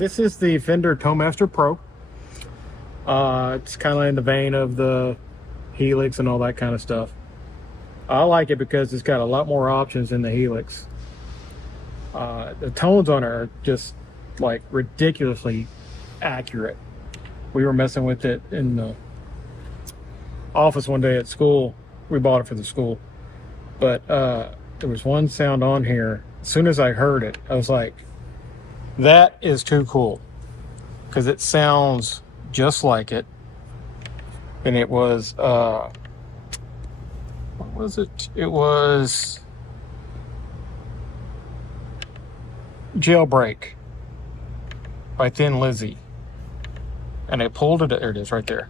this is the Fender Tone Master Pro. It's kind of in the vein of the Helix and all that kind of stuff. I like it because it's got a lot more options than the Helix. The tones on it are just like ridiculously accurate. We were messing with it in the office one day at school. We bought it for the school, but there was one sound on here. As soon as I heard it, I was like, that is too cool, because it sounds just like it. And it was what was it? It was Jailbreak by Thin Lizzy. And I pulled it, there it is right there.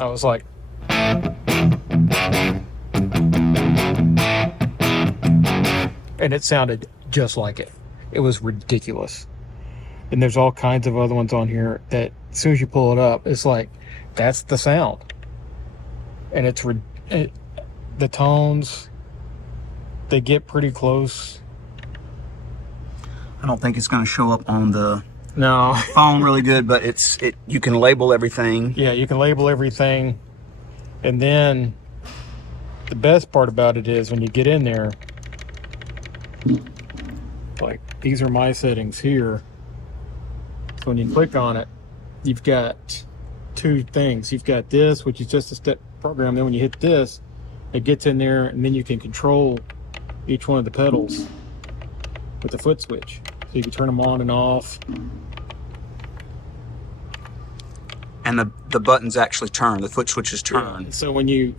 I was like, and it sounded just like it. It was ridiculous. And there's all kinds of other ones on here that as soon as you pull it up, it's like, that's the sound. And the tones, they get pretty close. I don't think it's going to show up on the No. phone really good, but you can label everything. Yeah, you can label everything. And then the best part about it is when you get in there, like these are my settings here. So when you click on it, you've got two things. You've got this, which is just a step program. Then when you hit this, it gets in there, and then you can control each one of the pedals with the foot switch. So you can turn them on and off. And the buttons actually turn, the foot switches turn. Yeah. So when you,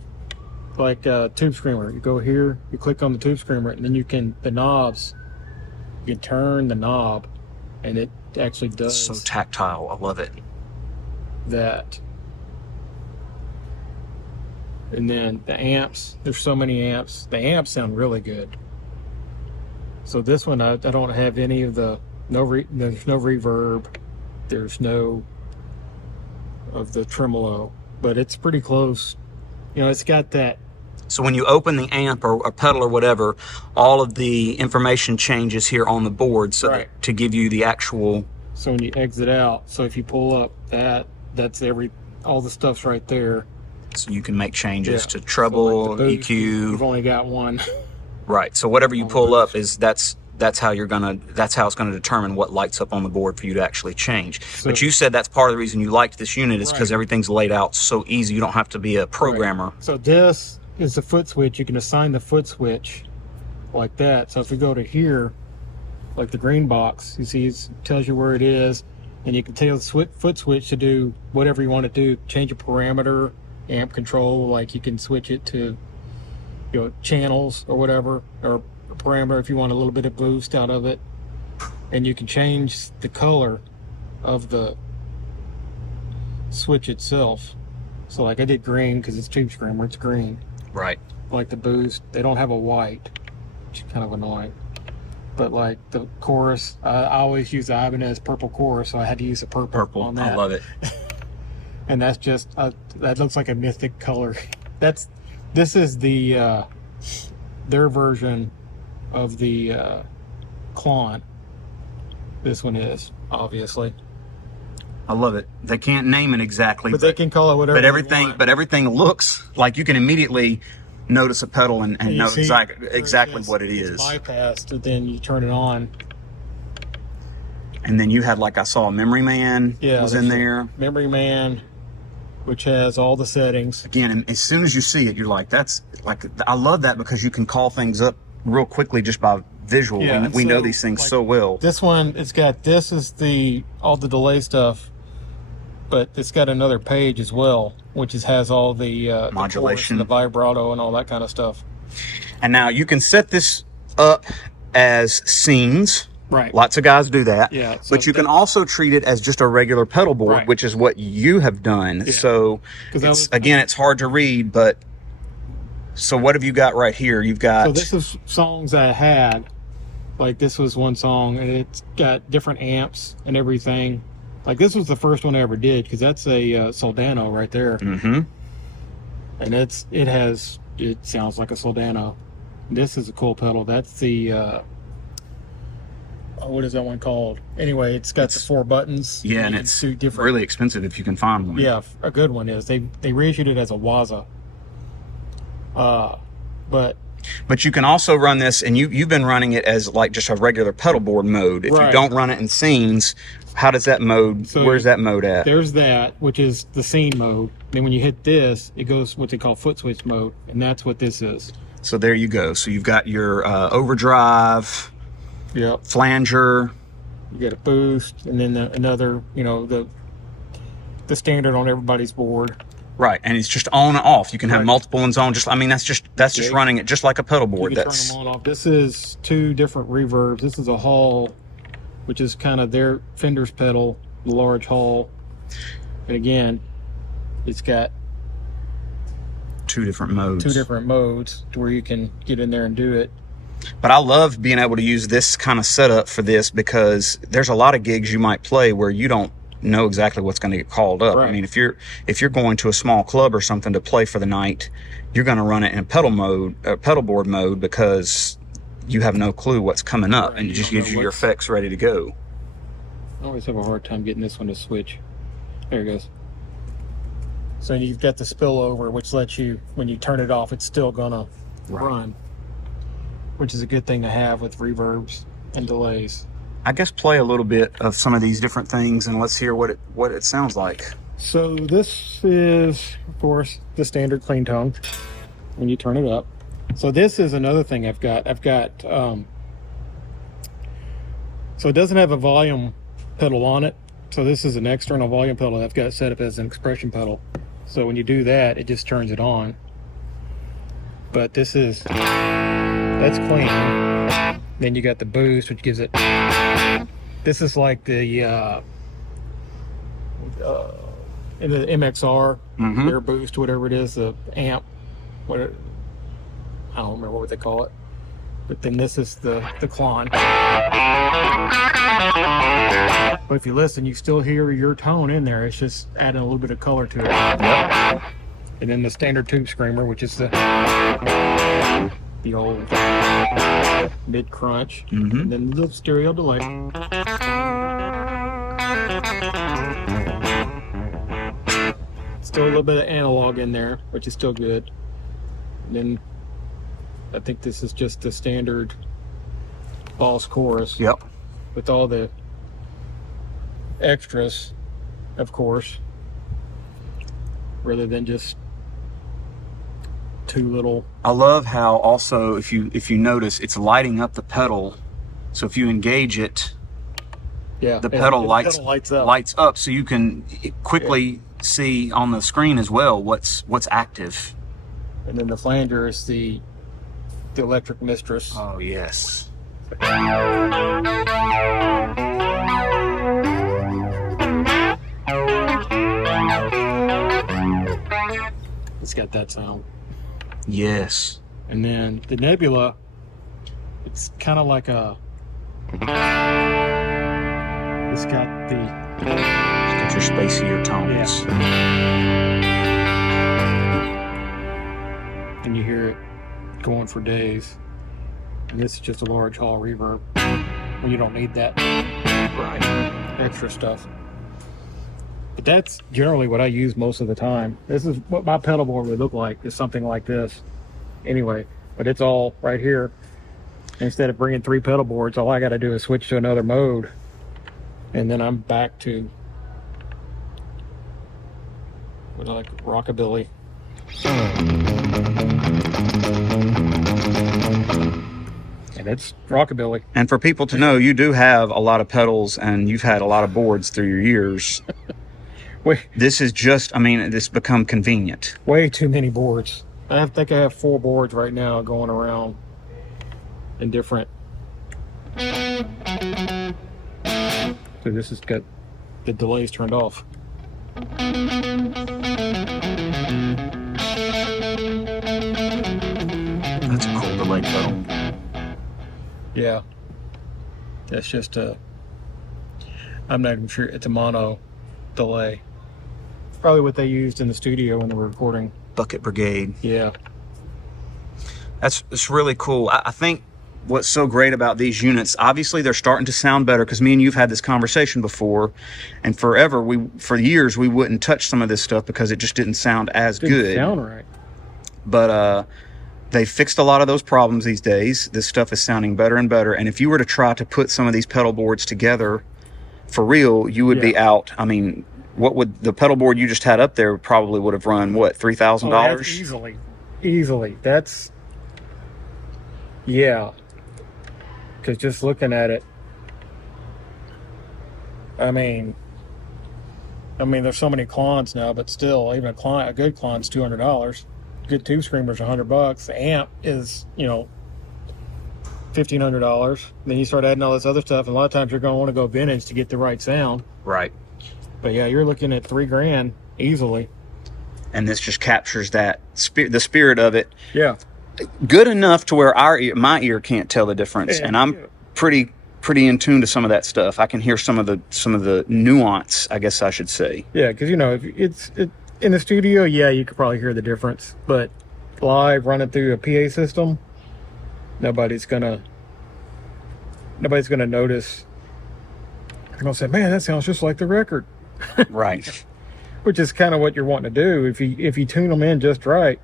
like Tube Screamer, you go here, you click on the Tube Screamer, and then the knobs, you can turn the knob, and it actually does. It's so tactile, I love it. That. And then the amps, there's so many amps. The amps sound really good. So this one, I don't have any of the, there's no reverb, there's no of the tremolo, but it's pretty close. You know, it's got that. So when you open the amp or pedal or whatever, all of the information changes here on the board, so right, to give you the actual. So when you exit out, so if you pull up that's all the stuff's right there. So you can make changes to So treble, like the boost, EQ. You've only got one. Right. So whatever you pull up is that's how it's going to determine what lights up on the board for you to actually change. So, but you said that's part of the reason you liked this unit is because right, everything's laid out so easy. You don't have to be a programmer. Right. So this is the foot switch. You can assign the foot switch like that. So if we go to here, like the green box, you see it tells you where it is, and you can tell the foot switch to do whatever you want to do. Change a parameter, amp control, like you can switch it to, you know, channels or whatever, or a parameter if you want a little bit of boost out of it. And you can change the color of the switch itself. So like I did green because it's Tube Screamer, it's green. Right. Like the boost, they don't have a white, which is kind of annoying. But like the chorus, I always use the Ibanez purple chorus, so I had to use a purple on that. I love it. And that's just that looks like a mythic color. This is the their version of the Klon. This one is, obviously. I love it. They can't name it exactly, but they can call it whatever. But everything looks like you can immediately notice a pedal and know exactly what it is. It's bypassed, and then you turn it on. And then you had, like I saw, a Memory Man was in there. Memory Man, which has all the settings. Again, and as soon as you see it, you're like, that's like, I love that because you can call things up real quickly just by visual. Yeah, we know these things so well. This one, this is all the delay stuff, but it's got another page as well, which has all the modulation, the vibrato, and all that kind of stuff. And now you can set this up as scenes. Right. Lots of guys do that. Yeah. So but you can also treat it as just a regular pedal board, right, which is what you have done. Yeah. So again, it's hard to read, but so what have you got right here? You've got. So this is songs I had. Like this was one song, and it's got different amps and everything. Like this was the first one I ever did, because that's a Soldano right there. Mm-hmm. And it sounds like a Soldano. This is a cool pedal. That's the what is that one called? Anyway, it's got the 4 buttons. Yeah, and it's really expensive if you can find one. Yeah, a good one is. They reissued it as a Waza. But you can also run this, and you've been running it as like just a regular pedal board mode. If you don't run it in scenes, how does that mode, where's that mode at? There's that, which is the scene mode. Then when you hit this, it goes what they call footswitch mode, and that's what this is. So there you go. So you've got your overdrive, flanger. You get a boost, and then another, the standard on everybody's board. Right, and it's just on and off. You can have multiple ones on. That's just running it just like a pedal board. You can turn them on and off. This is 2 different reverbs. This is a Hall, which is kind of their Fender's pedal, the large Hall. And again, it's got 2 different modes. 2 different modes to where you can get in there and do it. But I love being able to use this kind of setup for this, because there's a lot of gigs you might play where you don't know exactly what's going to get called up. I mean, if you're going to a small club or something to play for the night, you're going to run it in pedal board mode, because you have no clue what's coming up, and it just gives you your effects ready to go. I always have a hard time getting this one to switch. There it goes. So you've got the spillover, which lets you, when you turn it off, it's still gonna run, which is a good thing to have with reverbs and delays. I guess play a little bit of some of these different things, and let's hear what it sounds like. So this is, of course, the standard clean tone when you turn it up. So this is another thing I've got. So it doesn't have a volume pedal on it. So this is an external volume pedal I've got set up as an expression pedal. So when you do that, it just turns it on. But that's clean. Then you got the boost, which gives it, this is like the in the MXR, their boost, whatever it is, the amp, I don't remember what they call it. But then this is the Klon. But if you listen, you still hear your tone in there. It's just adding a little bit of color to it. And then the standard tube screamer, which is the old mid crunch, and then the stereo delay. Still a little bit of analog in there, which is still good. And then I think this is just the standard Boss chorus. With all the extras, of course, rather than just 2 little. I love how also, if you notice, it's lighting up the pedal. So if you engage it, the pedal lights up, so you can quickly see on the screen as well what's active. And then the flanger is the electric mistress. Oh yes. It's got that sound. Yes. And then the Nebula, it's kind of like a, it's got your spacier tones. And you hear it going for days. And this is just a large hall reverb when you don't need that extra stuff. But that's generally what I use most of the time. This is what my pedal board would look like, is something like this anyway, but it's all right here. Instead of bringing 3 pedal boards, all I got to do is switch to another mode, and then I'm back to what I like, Rockabilly. And it's Rockabilly. And for people to know, you do have a lot of pedals, and you've had a lot of boards through your years. This is just, I mean, this become convenient. Way too many boards. I think I have 4 boards right now going around in different. So this has got the delays turned off. That's a cool delay pedal. Yeah. That's just a, I'm not even sure, it's a mono delay. It's probably what they used in the studio when they were recording. Bucket Brigade. Yeah. It's really cool. I think what's so great about these units, obviously they're starting to sound better, because me and you've had this conversation before, and for years we wouldn't touch some of this stuff because it just didn't sound as good. Sound right. But they fixed a lot of those problems these days. This stuff is sounding better and better. And if you were to try to put some of these pedal boards together for real, you would be out. I mean, what would the pedal board you just had up there probably would have run, what, $3,000? Easily. That's, yeah. Because just looking at it, I mean, there's so many clones now, but still, even a good clone's $200. Good tube screamer's $100. The amp is, $1,500. Then you start adding all this other stuff, and a lot of times you're going to want to go vintage to get the right sound. Right. But yeah, you're looking at $3,000 easily. And this just captures that the spirit of it. Yeah. Good enough to where my ear can't tell the difference, and I'm pretty in tune to some of that stuff. I can hear some of the nuance, I guess I should say. Yeah, because if it's in the studio, yeah, you could probably hear the difference, but live, running through a PA system, nobody's gonna notice. They're gonna say, "Man, that sounds just like the record." Right. Which is kind of what you're wanting to do if you tune them in just right.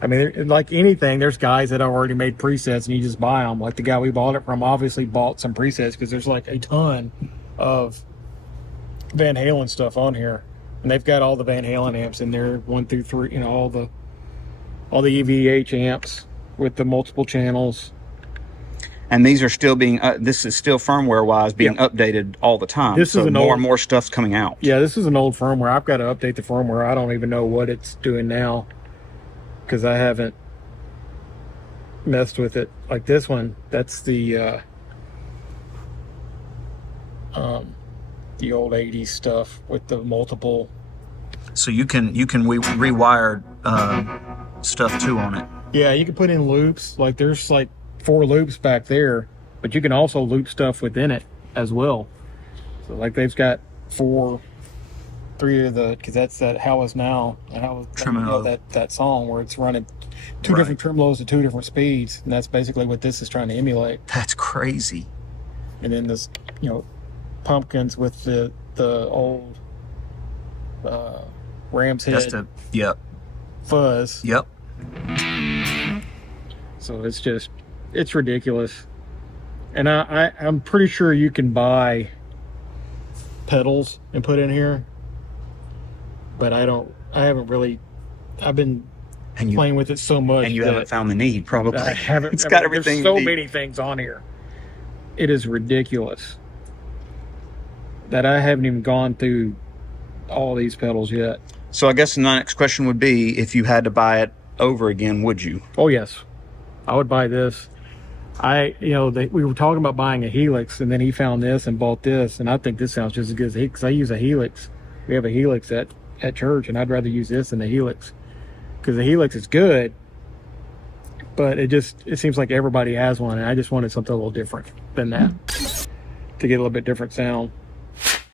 I mean, like anything, there's guys that have already made presets and you just buy them. Like the guy we bought it from obviously bought some presets, because there's like a ton of Van Halen stuff on here, and they've got all the Van Halen amps in there, 1 through 3, all the EVH amps with the multiple channels. And these are still being this is still firmware wise being updated all the time. This is more and more stuff's coming out. Yeah, this is an old firmware. I've got to update the firmware. I don't even know what it's doing now, because I haven't messed with it. Like this one, that's the old 80s stuff with the multiple. So you can rewire stuff too on it. Yeah, you can put in loops. Like there's like 4 loops back there, but you can also loop stuff within it as well. So like they've got 3 of the, because that's that How Is Now, and that song where it's running 2 different tremolos at 2 different speeds, and that's basically what this is trying to emulate. That's crazy. And then this, pumpkins with the old Ram's Head. Fuzz. Yep. So it's ridiculous. And I'm pretty sure you can buy pedals and put in here, but I've been playing with it so much. And you haven't found the need, probably. I haven't. It's got everything. There's so many things on here. It is ridiculous that I haven't even gone through all these pedals yet. So I guess the next question would be, if you had to buy it over again, would you? Oh, yes. I would buy this. We were talking about buying a Helix, and then he found this and bought this, and I think this sounds just as good as because I use a Helix. We have a Helix at church, and I'd rather use this than the Helix, because the Helix is good, but it seems like everybody has one, and I just wanted something a little different than that to get a little bit different sound.